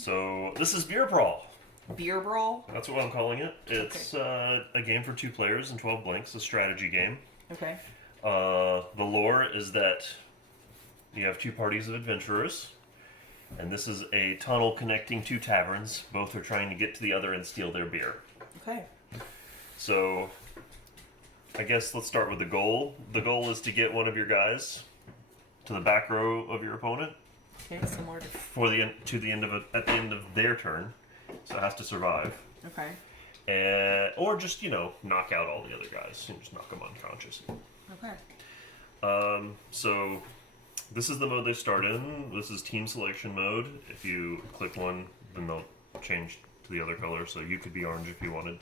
So this is Beer Brawl. Beer Brawl? That's what I'm calling it. It's a game for 2 players and 12 blanks, a strategy game. Okay. The lore is that you have 2 parties of adventurers, and this is a tunnel connecting 2 taverns. Both are trying to get to the other and steal their beer. Okay. So, I guess let's start with the goal. The goal is to get one of your guys to the back row of your opponent. Okay, similar to... at the end of their turn. So it has to survive. Okay. Or just, knock out all the other guys and just knock them unconscious. Okay. So this is the mode they start in. This is team selection mode. If you click one, then they'll change to the other color. So you could be orange if you wanted.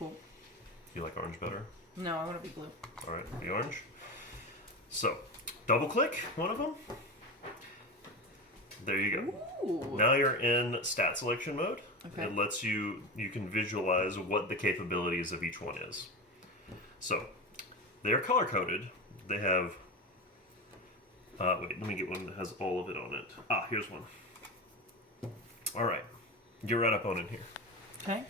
Cool. You like orange better? No, I want to be blue. Alright, be orange. So, double click one of them. There you go. Ooh. Now you're in stat selection mode. Okay. It lets you can visualize what the capabilities of each one is. So, they are color coded. They have, wait, let me get one that has all of it on it. Ah, here's one. Alright, your red opponent here. Okay.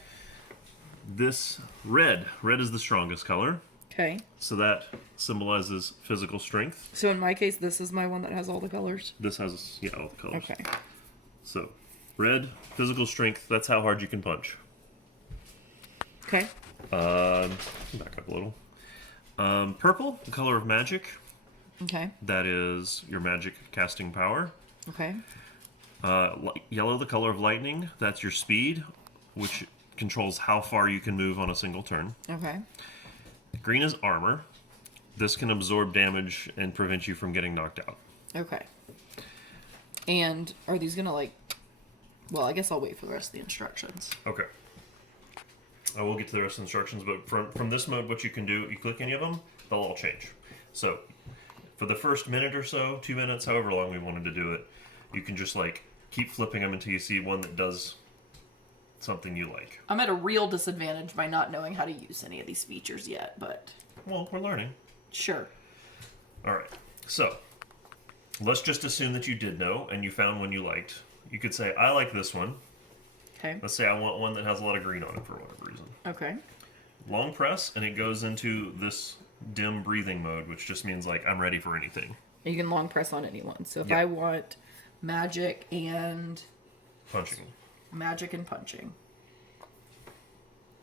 This red is the strongest color. Okay. So that symbolizes physical strength. So in my case, this is my one that has all the colors? This has, all the colors. Okay. So, red, physical strength, that's how hard you can punch. Okay. Back up a little. Purple, the color of magic. Okay. That is your magic casting power. Okay. Yellow, the color of lightning. That's your speed, which controls how far you can move on a single turn. Okay. Green is armor. This can absorb damage and prevent you from getting knocked out. Okay. And are these gonna well, I guess I'll wait for the rest of the instructions. Okay. I will get to the rest of the instructions, but from this mode, what you can do, you click any of them, they'll all change. So, for the first minute or so, 2 minutes, however long we wanted to do it, you can just keep flipping them until you see one that does something you like. I'm at a real disadvantage by not knowing how to use any of these features yet, but... Well, we're learning. Sure. Alright, so, let's just assume that you did know, and you found one you liked. You could say, I like this one. Okay. Let's say I want one that has a lot of green on it for whatever reason. Okay. Long press, and it goes into this dim breathing mode, which just means, I'm ready for anything. You can long press on anyone. So if Yep. I want magic and... Punching. Magic and punching.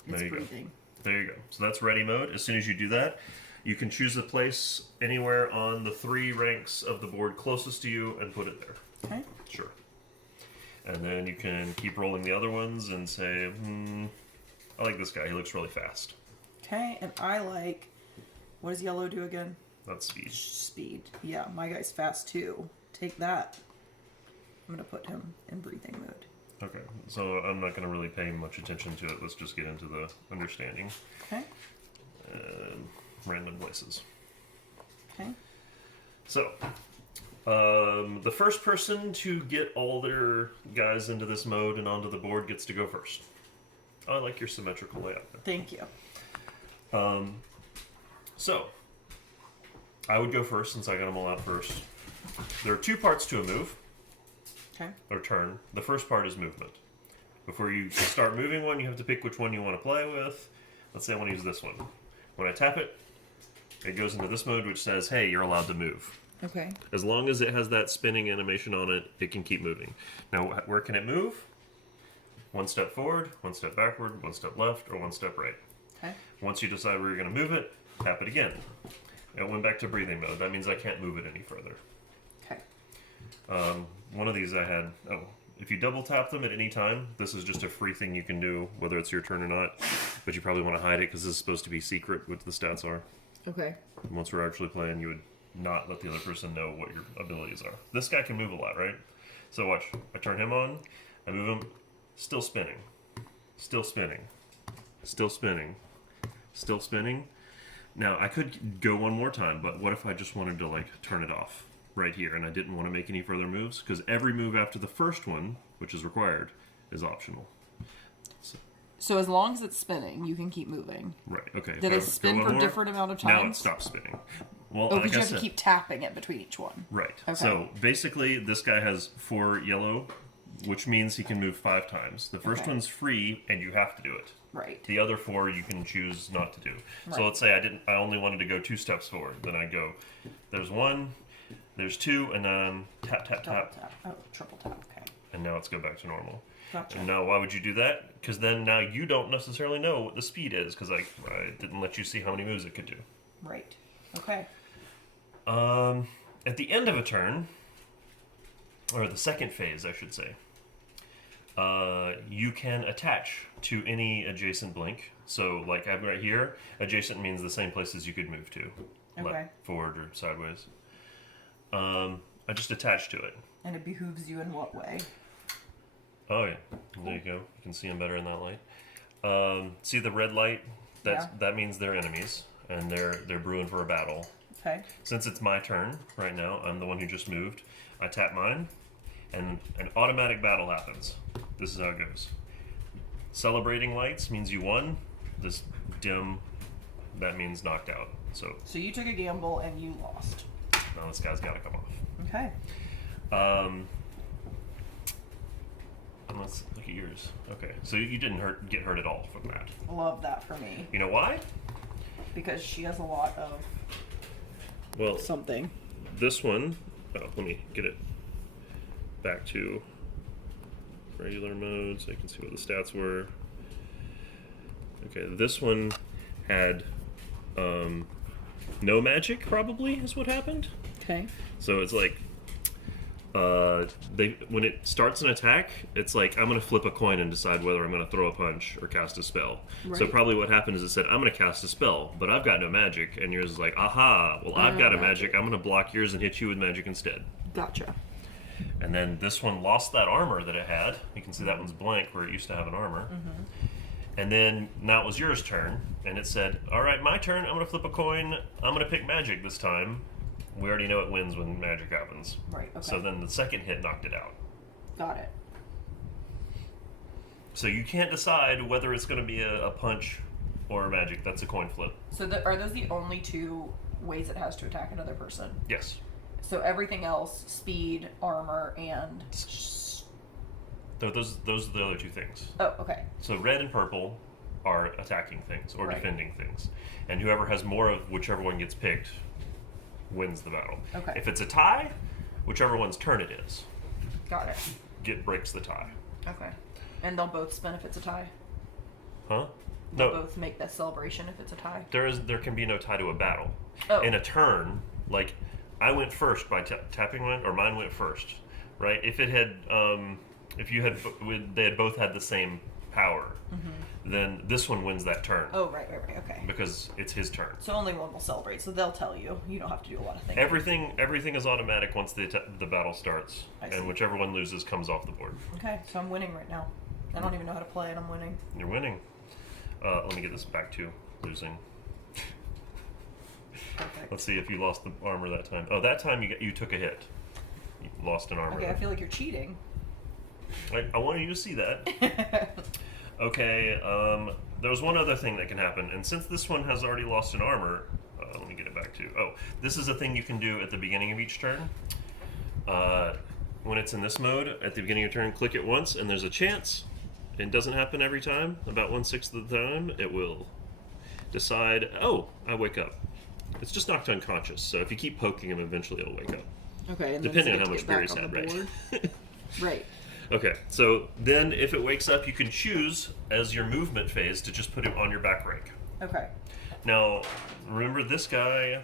It's There you breathing. go. There you go. So that's ready mode. As soon as you do that, you can choose a place anywhere on the 3 ranks of the board closest to you and put it there. Okay. Sure. And then you can keep rolling the other ones and say, I like this guy. He looks really fast. Okay, and I like... What does yellow do again? That's speed. Speed. Yeah, my guy's fast too. Take that. I'm going to put him in breathing mode. Okay, so I'm not going to really pay much attention to it. Let's just get into the understanding. Okay. And random places. Okay. So, the first person to get all their guys into this mode and onto the board gets to go first. I like your symmetrical layout there. Thank you. So, I would go first since I got them all out first. There are 2 parts to a move. Okay. Or turn. The first part is movement. Before you start moving one, you have to pick which one you want to play with. Let's say I want to use this one. When I tap it, it goes into this mode which says, hey, you're allowed to move. Okay. As long as it has that spinning animation on it, it can keep moving. Now, where can it move? 1 step forward, 1 step backward, 1 step left, or 1 step right. Okay. Once you decide where you're going to move it, tap it again. It went back to breathing mode. That means I can't move it any further. Okay. One of these I had, if you double tap them at any time, this is just a free thing you can do, whether it's your turn or not, but you probably want to hide it because this is supposed to be secret what the stats are. Okay. Once we're actually playing, you would not let the other person know what your abilities are. This guy can move a lot, right? So watch, I turn him on, I move him, still spinning, still spinning, still spinning, still spinning. Now, I could go one more time, but what if I just wanted to, turn it off? Right here, and I didn't want to make any further moves because every move after the first one, which is required, is optional. So as long as it's spinning, you can keep moving. Right. Okay. Did it spin for a different amount of times? Now it stops spinning. Well, because you have to keep tapping it between each one. Right. Okay. So basically, this guy has 4 yellow which means he can move 5 times. The first Okay. one's free, and you have to do it. Right. The other 4 you can choose not to do. Right. So let's say I only wanted to go 2 steps forward. Then I go, there's 1, there's 2, and then tap, tap, Double tap. tap. Oh, triple tap. Okay. And now let's go back to normal. Gotcha. And now why would you do that? Because then now you don't necessarily know what the speed is, because I didn't let you see how many moves it could do. Right. Okay. At the end of a turn, or the second phase, I should say, you can attach to any adjacent blink. So, like I'm right here, adjacent means the same places you could move to, Okay. left, forward, or sideways. I just attach to it. And it behooves you in what way? Oh yeah, there you go. You can see them better in that light. See the red light? That means they're enemies, and they're brewing for a battle. Okay. Since it's my turn right now, I'm the one who just moved. I tap mine, and an automatic battle happens. This is how it goes. Celebrating lights means you won. This dim, that means knocked out. So you took a gamble and you lost. now this guy's got to come off. Okay. And let's look at yours. Okay, so you didn't get hurt at all from that. Love that for me. You know why? Because she has a lot of Well, something. this one, let me get it back to regular mode so you can see what the stats were. Okay, this one had no magic, probably, is what happened. Okay. So it's like, when it starts an attack, it's like, I'm going to flip a coin and decide whether I'm going to throw a punch or cast a spell. Right. So probably what happened is it said, I'm going to cast a spell, but I've got no magic. And yours is like, aha, well, I've got a magic. I'm going to block yours and hit you with magic instead. Gotcha. And then this one lost that armor that it had. You can see that one's blank where it used to have an armor. Mm-hmm. And then now it was yours turn, and it said, all right, my turn. I'm going to flip a coin. I'm going to pick magic this time. We already know it wins when magic happens. Right, okay. So then the second hit knocked it out. Got it. So you can't decide whether it's going to be a punch or a magic. That's a coin flip. So are those the only 2 ways it has to attack another person? Yes. So everything else, speed, armor, and... Those are the other 2 things. Oh, okay. So red and purple are attacking things or Right. defending things. And whoever has more of whichever one gets picked wins the battle. Okay. If it's a tie, whichever one's turn it is, Got it. breaks the tie. Okay. And they'll both spin if it's a tie? Huh? They'll No, both make that celebration if it's a tie? there can be no tie to a battle. Oh. In a turn, like I went first by tapping mine, or mine went first, right? If it had, they had both had the same power, then this one wins that turn. Oh, right, okay. Because it's his turn. So only one will celebrate, so they'll tell you. You don't have to do a lot of things. Everything is automatic once the battle starts, I see. and whichever one loses comes off the board. Okay, so I'm winning right now. I don't even know how to play, and I'm winning. You're winning. Let me get this back to losing. Perfect. Let's see if you lost the armor that time. Oh, that time you took a hit. You lost an armor. Okay, I feel like you're cheating. I wanted you to see that. Okay, there was one other thing that can happen, and since this one has already lost an armor, let me get it back to. Oh, this is a thing you can do at the beginning of each turn. When it's in this mode, at the beginning of your turn, click it once, and there's a chance. It doesn't happen every time. About 1/6 of the time, it will decide, oh, I wake up. It's just knocked unconscious, so if you keep poking him, eventually it'll wake up. Okay, and Depending then on how much berries on had, the right? board. Right. Okay, so then if it wakes up, you can choose as your movement phase to just put him on your back rank. Okay. Now, remember this guy,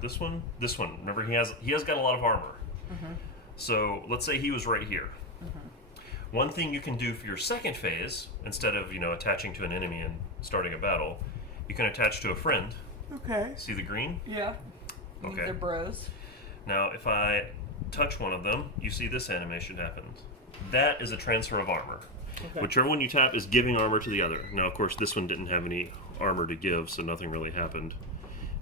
this one? This one. Remember, he has got a lot of armor. Mm-hmm. So let's say he was right here. Mm-hmm. One thing you can do for your second phase, instead of, attaching to an enemy and starting a battle, you can attach to a friend. Okay. See the green? Yeah. Okay. They're bros. Now, if I touch one of them, you see this animation happen. That is a transfer of armor. Okay. Whichever one you tap is giving armor to the other. Now, of course, this one didn't have any armor to give, so nothing really happened.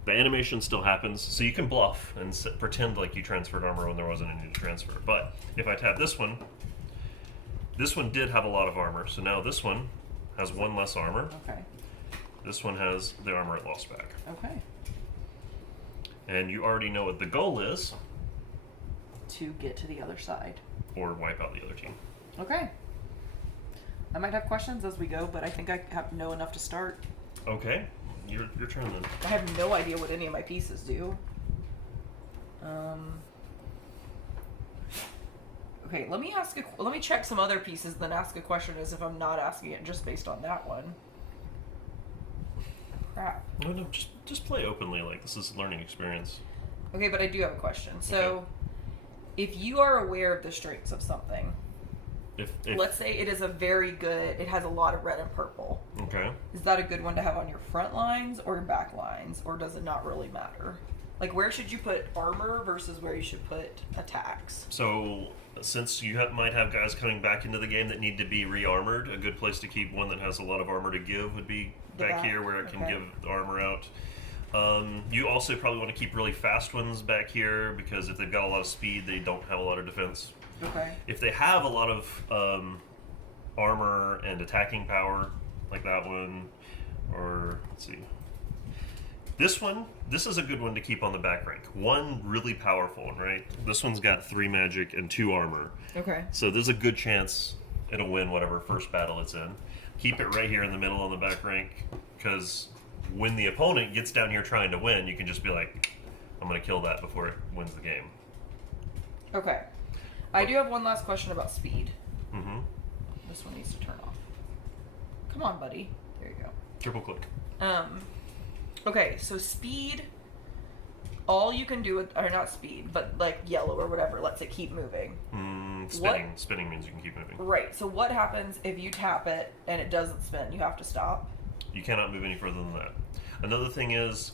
The animation still happens, so you can bluff and pretend like you transferred armor when there wasn't any to transfer. But if I tap this one did have a lot of armor, so now this one has 1 less armor. Okay. This one has the armor it lost back. Okay. And you already know what the goal is, To get to the other side. or wipe out the other team. Okay. I might have questions as we go, but I think I know enough to start. Okay. Your turn then. I have no idea what any of my pieces do. Okay, let me check some other pieces, then ask a question as if I'm not asking it just based on that one. Crap. No, just play openly. Like this is a learning experience. Okay, but I do have a question. So, Okay. if you are aware of the strengths of something, If let's say it is a very good, it has a lot of red and purple. okay. Is that a good one to have on your front lines or your back lines, or does it not really matter? Like, where should you put armor versus where you should put attacks? So since you might have guys coming back into the game that need to be re-armored, a good place to keep one that has a lot of armor to give would be back here where it can okay. give the armor out. You also probably want to keep really fast ones back here because if they've got a lot of speed, they don't have a lot of defense. Okay. If they have a lot of armor and attacking power, like that one, or let's see. This is a good one to keep on the back rank. One really powerful one, right? This one's got 3 magic and 2 armor. Okay. So there's a good chance it'll win whatever first battle it's in. Keep it right here in the middle on the back rank, because when the opponent gets down here trying to win, you can just be like, I'm going to kill that before it wins the game. Okay. I do have one last question about speed. Mm-hmm. This one needs to turn off. Come on, buddy. There you go. Triple click. Okay, so speed, all you can do with, or not speed, but like yellow or whatever, lets it keep moving. Spinning. Spinning means you can keep moving. Right, so what happens if you tap it and it doesn't spin? You have to stop? You cannot move any further than that. Another thing is,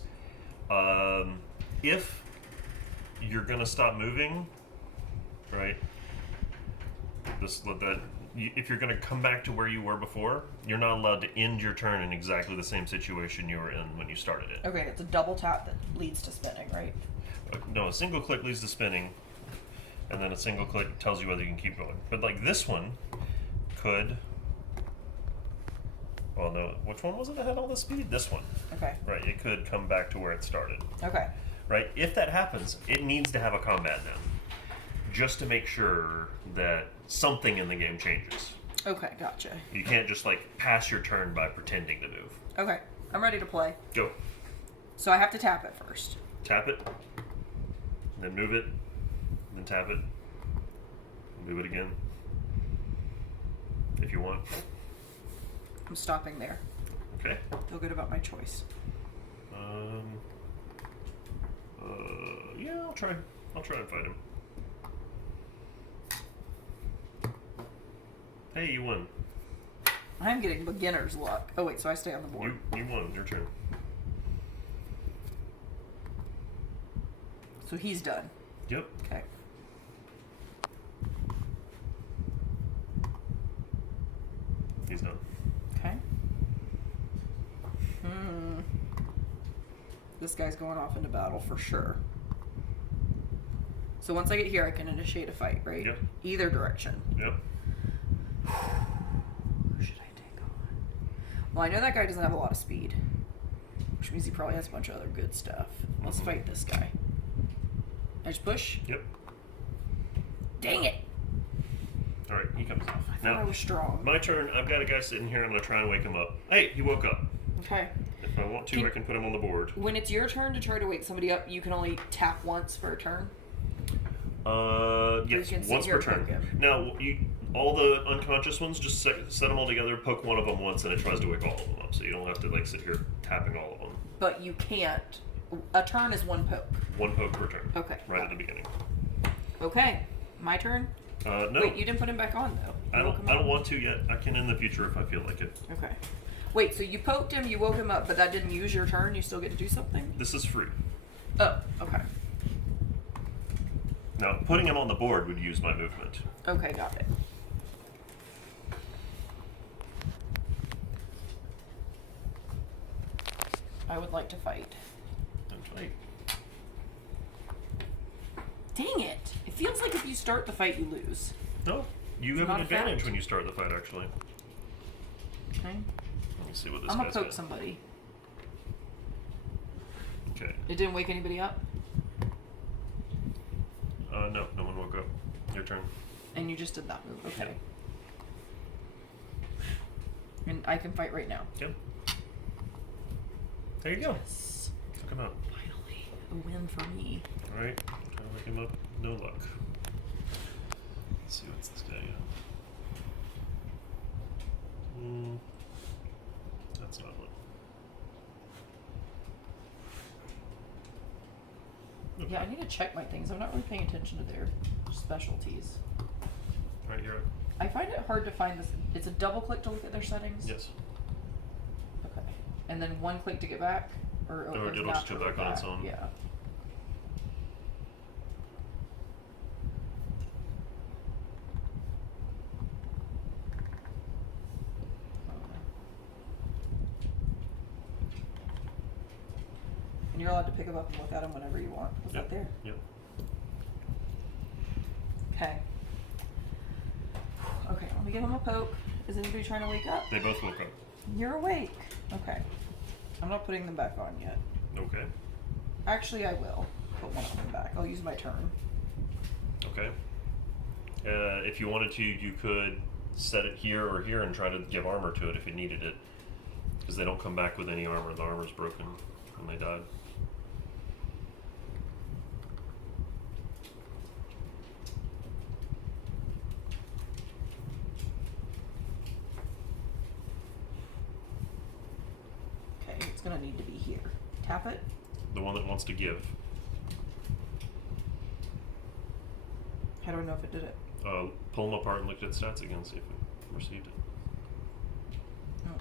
if you're going to stop moving, right, if you're going to come back to where you were before, you're not allowed to end your turn in exactly the same situation you were in when you started it. Okay, it's a double tap that leads to spinning, right? No, a single click leads to spinning, and then a single click tells you whether you can keep going. But like this one could... Well, no, which one was it that had all the speed? This one. Okay. Right, it could come back to where it started. Okay. Right, if that happens, it needs to have a combat then, just to make sure that something in the game changes. Okay, gotcha. You can't just like pass your turn by pretending to move. Okay, I'm ready to play. Go. So I have to tap it first. Tap it, then move it, then tap it, move it again, if you want. I'm stopping there. Okay. Feel good about my choice. Yeah, I'll try and fight him. Hey, you won. I'm getting beginner's luck. Oh wait, so I stay on the board. You won. Your turn. So he's done. Yep. Okay. He's done. Okay. This guy's going off into battle for sure. So once I get here, I can initiate a fight, right? Yep. Either direction. Yep. Who should I take on? Well, I know that guy doesn't have a lot of speed, which means he probably has a bunch of other good stuff. Let's fight this guy. I just push? Yep. Dang it! All right, he comes off. I thought I was strong. My turn. I've got a guy sitting here. I'm going to try and wake him up. Hey, he woke up. Okay. If I want to, I can put him on the board. When it's your turn to try to wake somebody up, you can only tap once for a turn. Yes, you can sit once here per and turn. poke him. Now, all the unconscious ones, just set them all together, poke one of them once, and it tries to wake all of them up. So you don't have to like sit here tapping all of them. But you can't. A turn is one poke. One poke per turn. Okay. Right at the beginning. Okay. My turn? No. Wait, you didn't put him back on though. I don't want to yet. I can in the future if I feel like it. Okay. Wait, so you poked him, you woke him up, but that didn't use your turn? You still get to do something? This is free. Oh, okay. Now, putting him on the board would use my movement. Okay, got it. I would like to fight. Don't fight. Dang it! It feels like if you start the fight, you lose. No, you have not an a advantage fact. when you start the fight, actually. Okay. Let me see what this I'm gonna guy's poke got. somebody. Okay. It didn't wake anybody up? No one woke up. Your turn. And you just did that move. Okay. And I can fight right now. Yep. There you go. Yes. Took him out. Finally, a win for me. Alright, try to wake him up. No luck. Let's see what's this guy got. That's not one. Okay. Yeah, I need to check my things. I'm not really paying attention to their specialties. Alright, you're up. I find it hard to find this. It's a double click to look at their settings? Yes. Okay. And then one click to get back? Or Or it's it'll just go naturally back on its own. Yeah. And you're allowed to pick them up and look at them whenever you want. Was that there? Yep. Okay. Okay, let me give him a poke. Is anybody trying to wake up? They both woke up. You're awake. Okay. I'm not putting them back on yet. Okay. Actually, I will put one of them back. I'll use my turn. Okay. If you wanted to, you could set it here or here and try to give armor to it if you needed it. Because they don't come back with any armor. The armor's broken when they died. Okay, it's gonna need to be here. Tap it. The one that wants to give. How do I know if it did it? Pull them apart and look at stats again, see if it received it. Oh.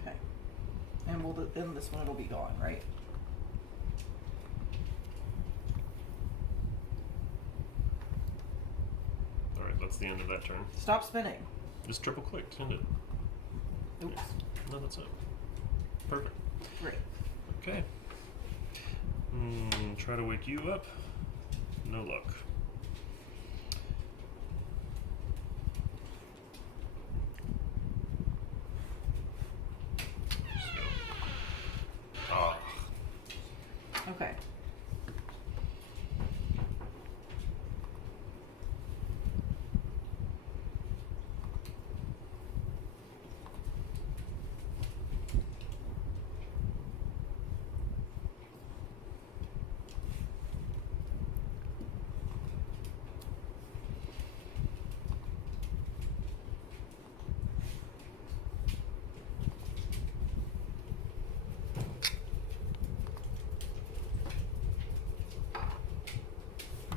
Okay. And then this one it'll be gone, right? Alright, that's the end of that turn. Stop spinning. Just triple clicked, end it. Oops. No, that's it. Perfect. Great. Okay. Try to wake you up. No luck. So. Ah. Okay.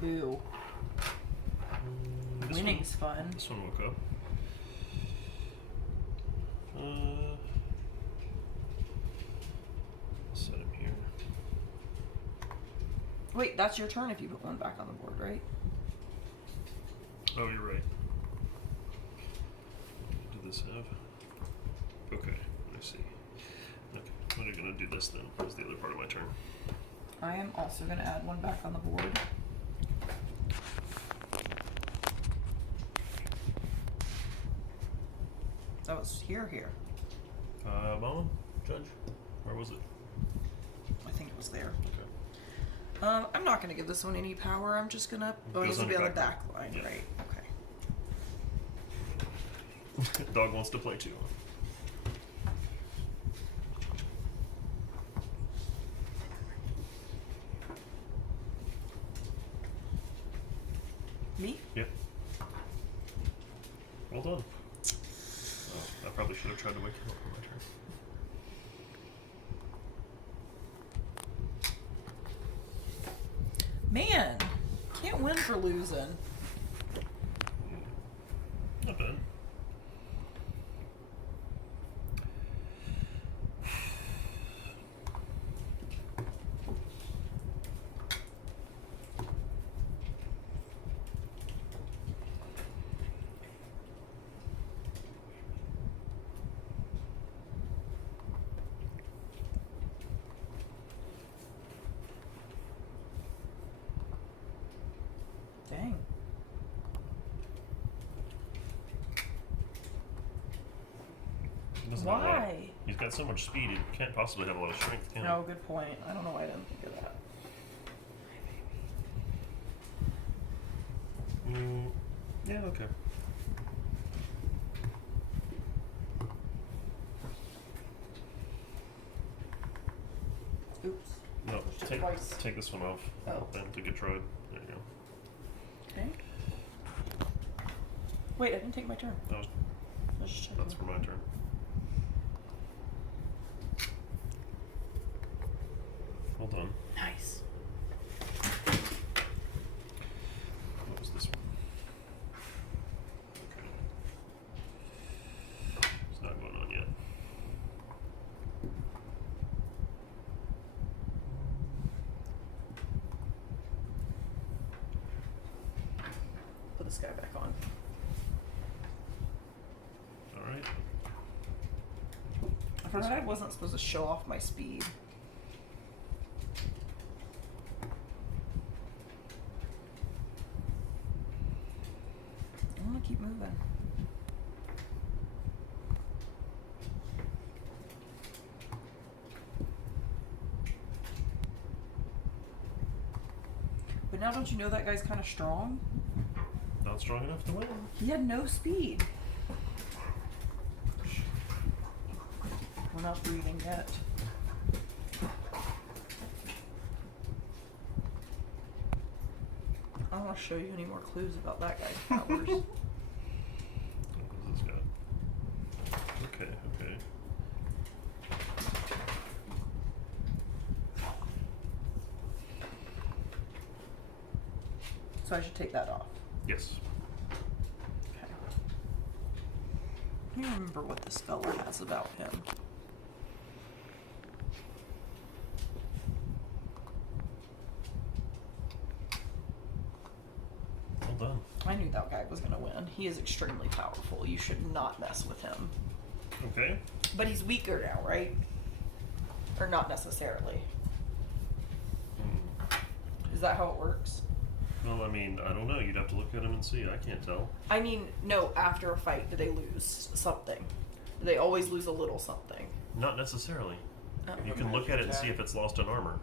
Boo. This Winning's fun. This one woke up. Set him here. Wait, that's your turn if you put one back on the board, right? Oh, you're right. What did this have? Okay, I see. Okay, I'm gonna do this then. That's the other part of my turn. I am also gonna add one back on the board. That was here. Mama? Judge? Where was it? I think it was there. Okay. I'm not gonna give this one any power. I'm just gonna. Oh, Goes this will on be on your the back back line, Yeah. right? Okay. Dog wants to play too. Me? Yep. Well done. Oh, I probably should have tried to wake him up on my turn. Man, can't win for losing. Not bad. Dang. He doesn't have a lot of- Why? he's got so much speed, he can't possibly have a lot of strength, can he? No, good point. I don't know why I didn't think of that. Yeah, okay. twice. Take this one off. Oh. And to get tried. There you go. Okay. Wait, I didn't take my turn. That was, I was just checking. that's for my turn. Well done. Nice. What was this one? Okay. It's not going on yet. Put this guy back on. Alright. I forgot I wasn't supposed to show off my speed. I'm gonna keep moving. But now don't you know that guy's kind of strong? Not strong enough to win. He had no speed. We're not breathing yet. I don't want to show you any more clues about that guy's powers. What has this got? Okay, okay. So I should take that off. Yes. Okay. Let me remember what this fella has about him. Well done. I knew that guy was going to win. He is extremely powerful. You should not mess with him. Okay. But he's weaker now, right? Or not necessarily. Is that how it works? Well, I mean, I don't know. You'd have to look at him and see. I can't tell. I mean, no, after a fight, do they lose something? Do they always lose a little something? Not necessarily. Oh. You can look at it and see if it's lost in armor.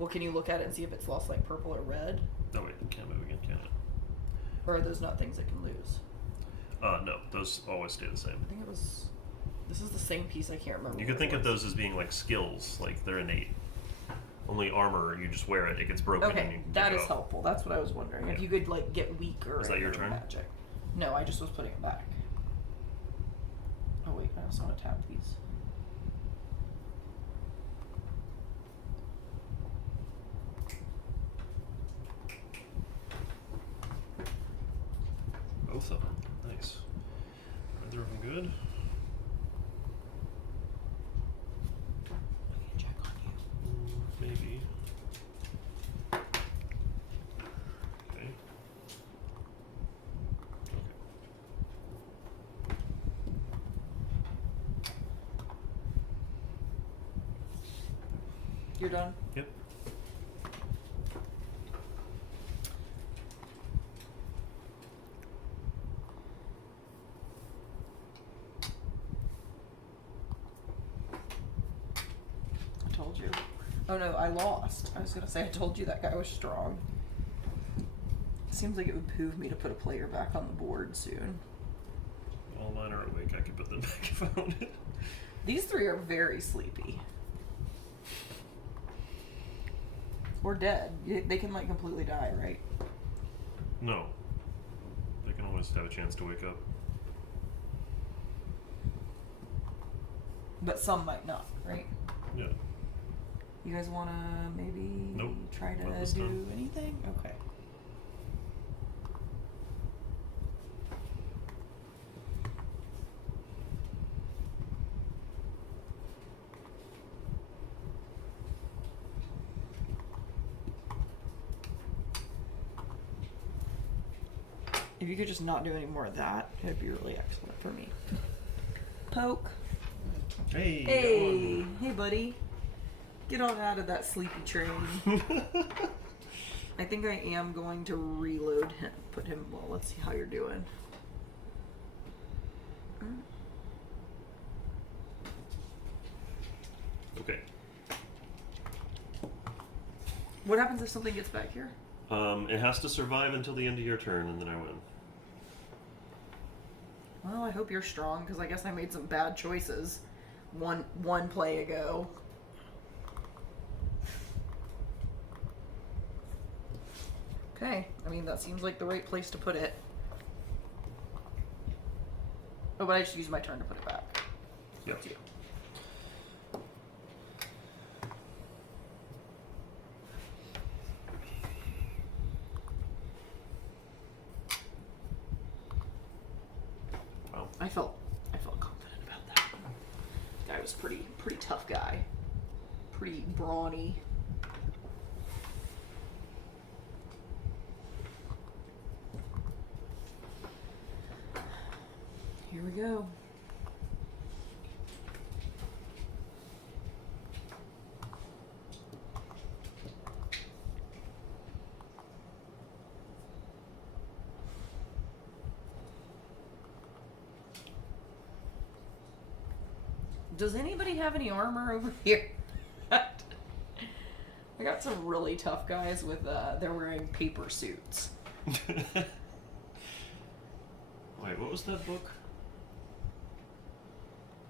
Well, can you look at it and see if it's lost like purple or red? Oh wait, it can't move again, can it? Or are those not things it can lose? No, those always stay the same. I think it was... This is the same piece, I can't remember. You what could think it of was. those as being like skills, like they're innate. Only armor, you just wear it, it gets broken. And you Okay, can that take is it off. helpful. That's what I was wondering. If Yeah. you could like get weaker. Is that your in turn? Magic. No, I just was putting it back. Oh wait, I also want to tap these. Both of them. Nice. Are either of them good? I need to check on you. Maybe. Okay. You're done? Yep. I told you. Oh no, I lost. I was gonna say I told you that guy was strong. Seems like it would behoove me to put a player back on the board soon. All mine are awake. I could put them back if I wanted. These three are very sleepy. Or dead. They can like completely die, right? No. They can always have a chance to wake up. But some might not, right? Yeah. You guys want to maybe Nope, try not to this do time. anything? Okay. If you could just not do any more of that, it'd be really excellent for me. Poke. Hey. Hey, hey, buddy. Get on out of that sleepy train. I think I am going to reload him. Put him. Well, let's see how you're doing. Okay. What happens if something gets back here? It has to survive until the end of your turn, and then I win. Well, I hope you're strong, because I guess I made some bad choices one play ago. Okay, I mean, that seems like the right place to put it. Oh, but I just used my turn to put it back. Yep. That's you. Wow. I felt confident about that. Guy was pretty tough guy. Pretty brawny. Here we go. Does anybody have any armor over here? I got some really tough guys with, they're wearing paper suits. Wait, what was that book?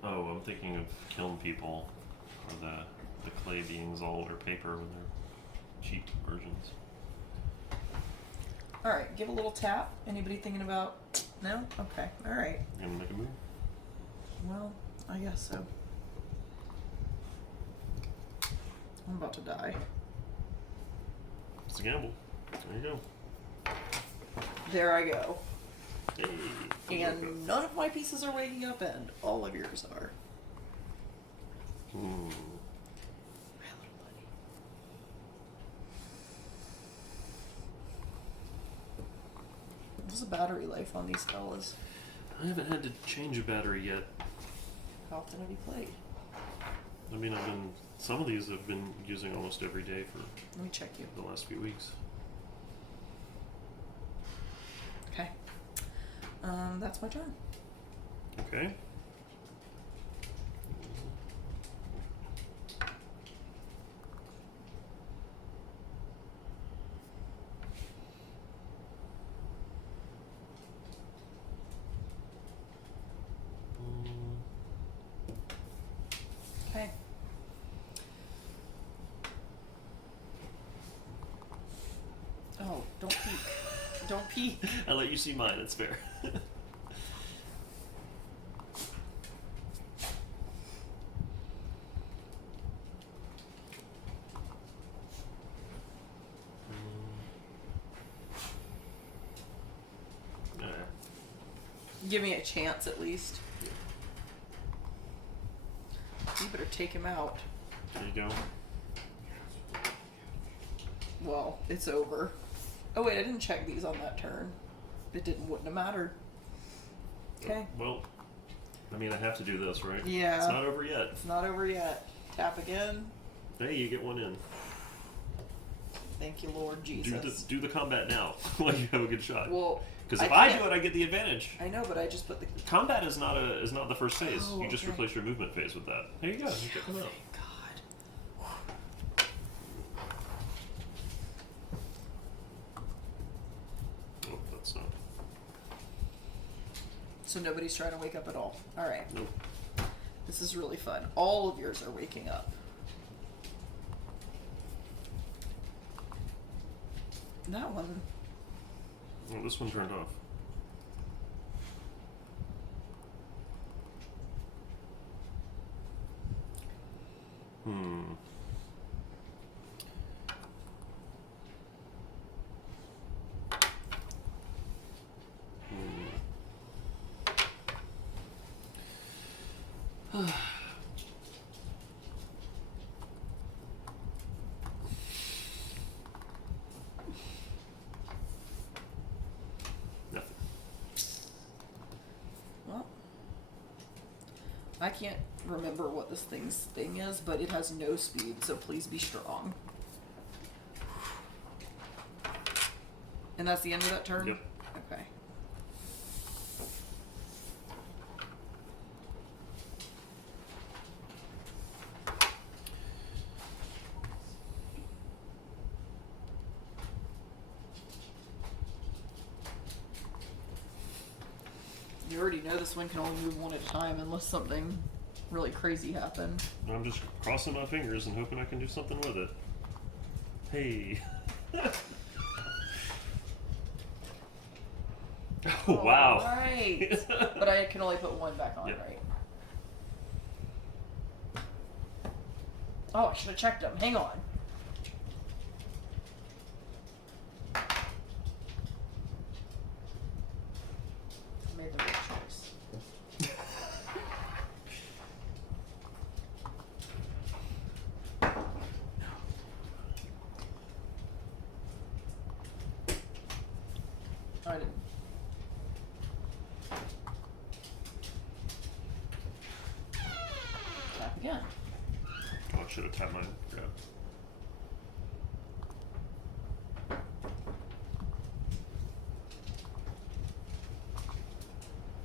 Oh, I'm thinking of Kiln People, or the clay beings all over paper when they're cheap versions. Alright, give a little tap. Anybody thinking about... No? Okay, alright. You gonna make a move? Well, I guess so. I'm about to die. It's a gamble. There you go. There I go. Hey. And none of my pieces are waking up, and all of yours are. Hmm. My little buddy. What's the battery life on these fellas? I haven't had to change a battery yet. How often have you played? I mean, some of these I've been using almost every day for Let me check you. the last few weeks. Okay. That's my turn. Okay. Okay. Oh, don't peek. Don't peek. I let you see mine, it's fair. Give me a chance at least. You better take him out. There you go. Well, it's over. Oh wait, I didn't check these on that turn. Wouldn't have mattered. Okay. Well, I mean, I have to do this, right? Yeah. It's not over yet. It's not over yet. Tap again. Hey, you get one in. Thank you, Lord Jesus. Do the combat now, while you have a good shot. Well, because if I do it, I get the advantage. I know, but I just put the Combat is not the first phase. Oh, you just okay. replace your movement phase with that. There you go. You get them out. Thank God. Oh, that's not. So nobody's trying to wake up at all. All right. Nope. This is really fun. All of yours are waking up. That one. Oh, this one turned off. Hmm. Nothing. Well, I can't remember what this thing is, but it has no speed, so please be strong. And that's the end of that turn? Yep. Okay. You already know this one can only move one at a time unless something really crazy happened. I'm just crossing my fingers and hoping I can do something with it. Hey. Oh, wow. Right. But I can only put one back on, Yep. right? Oh, I should have checked them. Hang on. I made the right choice. I didn't. Tap again. Oh, I should have tapped mine. Yeah.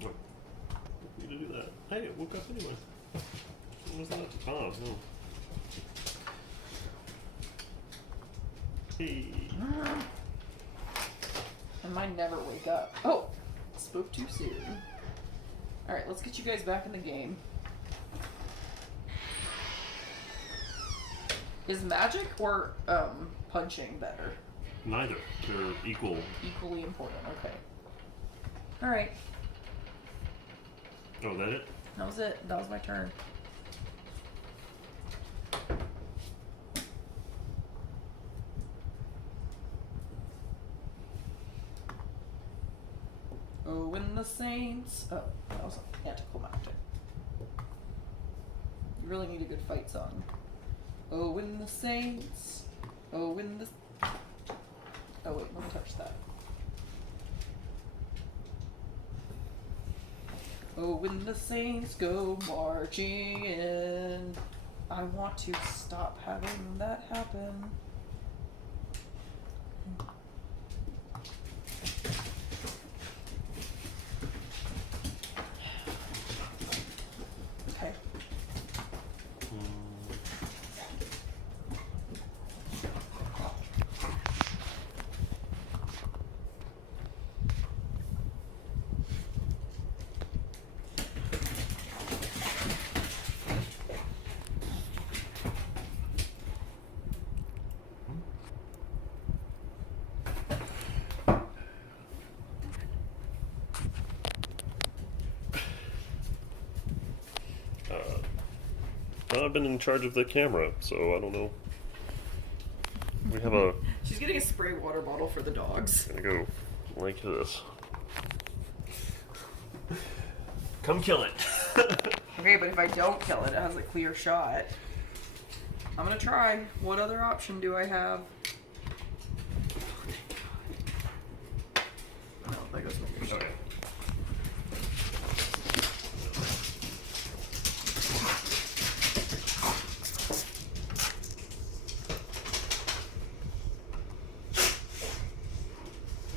What? You to do that? Hey, it woke up anyway. When was that? Oh, no. Hey. And mine never wake up. Oh, spoke too soon. Alright, let's get you guys back in the game. Is magic or punching better? Neither. They're equal. Equally important, okay. Alright, Oh, that it? that was it. That was my turn. Oh, when the Saints. Oh, that was anticlimactic. You really need a good fight song. Oh, when the Saints. Oh, when the. Oh, wait, let me touch that. Oh, when the Saints go marching in. I want to stop having that happen. Okay. Well, I've been in charge of the camera, so I don't know. We have a. She's getting a spray water bottle for the dogs. Gonna go like this. Come kill it. Okay, but if I don't kill it, it has a clear shot. I'm gonna try. What other option do I have? No, there goes my clear shot. Okay.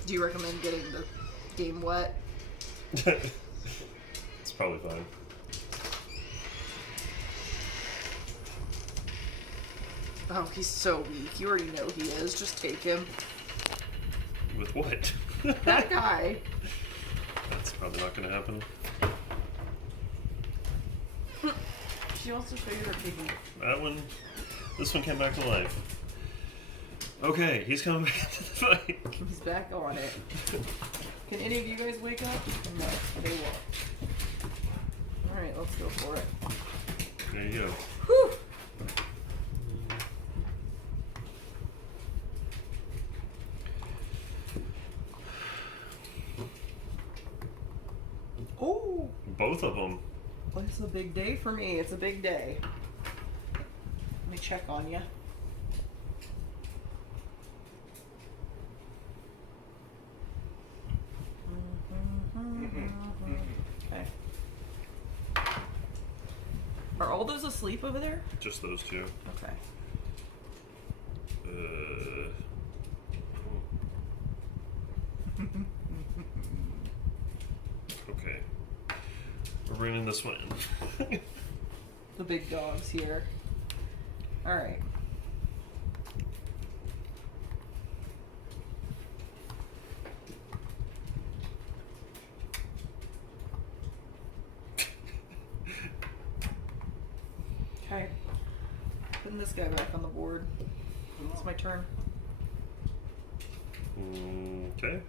Do you recommend getting the game wet? It's probably fine. Oh, he's so weak. You already know he is. Just take him. With what? That guy. That's probably not gonna happen. She wants to show you her piggy. That one. This one came back to life. Okay, he's coming back to the fight. He's back on it. Can any of you guys wake up? No, they won't. Alright, let's go for it. There you go. Whew! Oh! Both of them. Well, it's a big day for me. It's a big day. Let me check on you. Okay. Are all those asleep over there? Just those two. Okay. Okay. We're bringing this one in. The big dog's here. Alright. Okay. Putting this guy back on the board. It's my turn. Okay.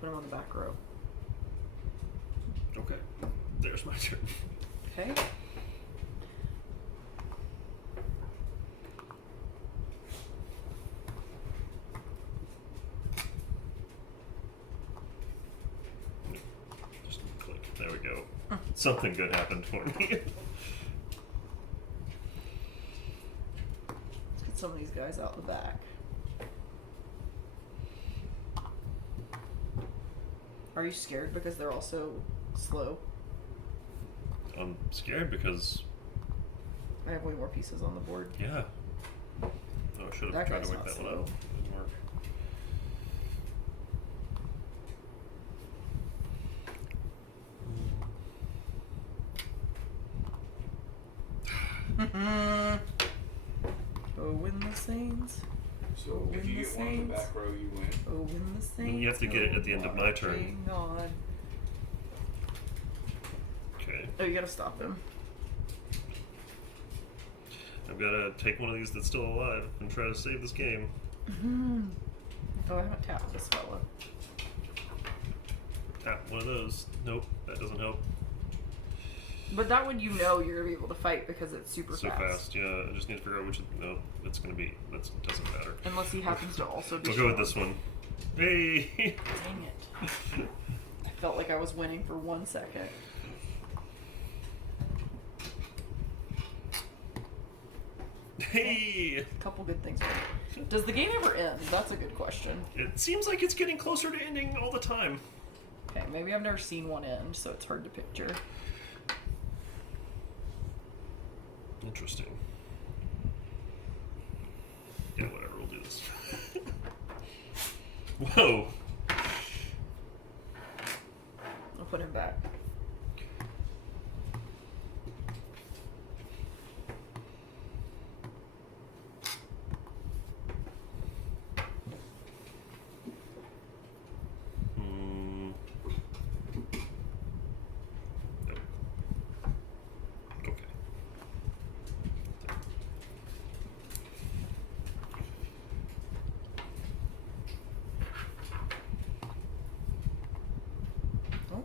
put him on the back row. Okay. There's my turn. Okay. Just click. There we go. Something good happened for me. Let's get some of these guys out the back. Are you scared because they're also slow? I'm scared because... I have way more pieces on the board. Yeah. Oh, I should have That tried guy's to wake not that one slow. up. Didn't work. Oh, win the Saints. So if you get one on the back row, you win. Oh, win the Saints. You have to get it at the end of my turn. Marching on. Okay. Oh, you gotta stop him. I've got to take one of these that's still alive and try to save this game. Oh, I haven't tapped this fella. Tap one of those. Nope, that doesn't help. But that one, you know, you're gonna be able to fight because it's super So fast. fast, yeah. I just need to figure out which. No, it's gonna be. That doesn't matter. Unless he happens to also be. We'll go with this one. Hey. Dang it! I felt like I was winning for 1 second. Hey. A couple good things. Does the game ever end? That's a good question. It seems like it's getting closer to ending all the time. Okay, maybe I've never seen one end, so it's hard to picture. Interesting. Yeah, whatever. We'll do this. Whoa. I'll put him back. Hmm. Nope. Okay. Oh.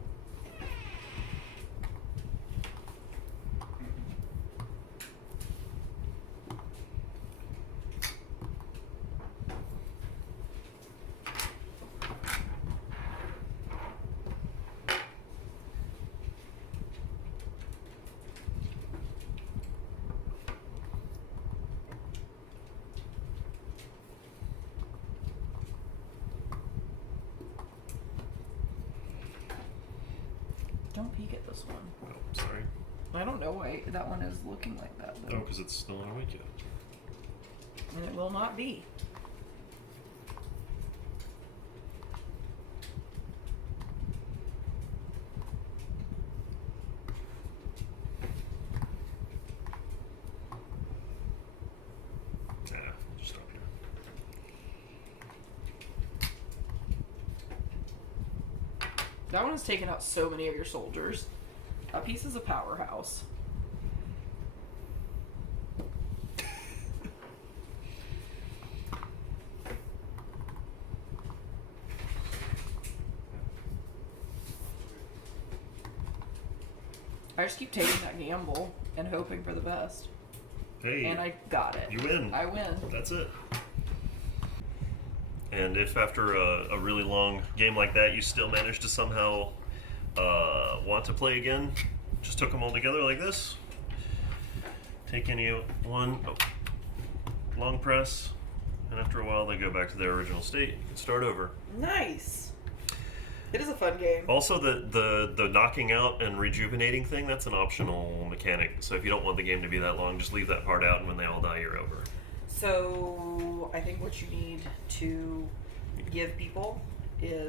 Don't peek at this one. Oh, sorry. I don't know why that one is looking like that, Oh, though. because it's still not awake yet. And it will not be. Nah, we'll just stop here. That one has taken out so many of your soldiers. That piece is a powerhouse. I just keep taking that gamble and hoping for the best. Hey. And I got it. You win. I win. That's it. And if after a really long game like that you still manage to somehow want to play again, just took them all together like this. Take any one, long press, and after a while they go back to their original state. You can start over. Nice. It is a fun game. Also, the knocking out and rejuvenating thing, that's an optional mechanic. So if you don't want the game to be that long, just leave that part out, and when they all die, you're over. So I think what you need to give people is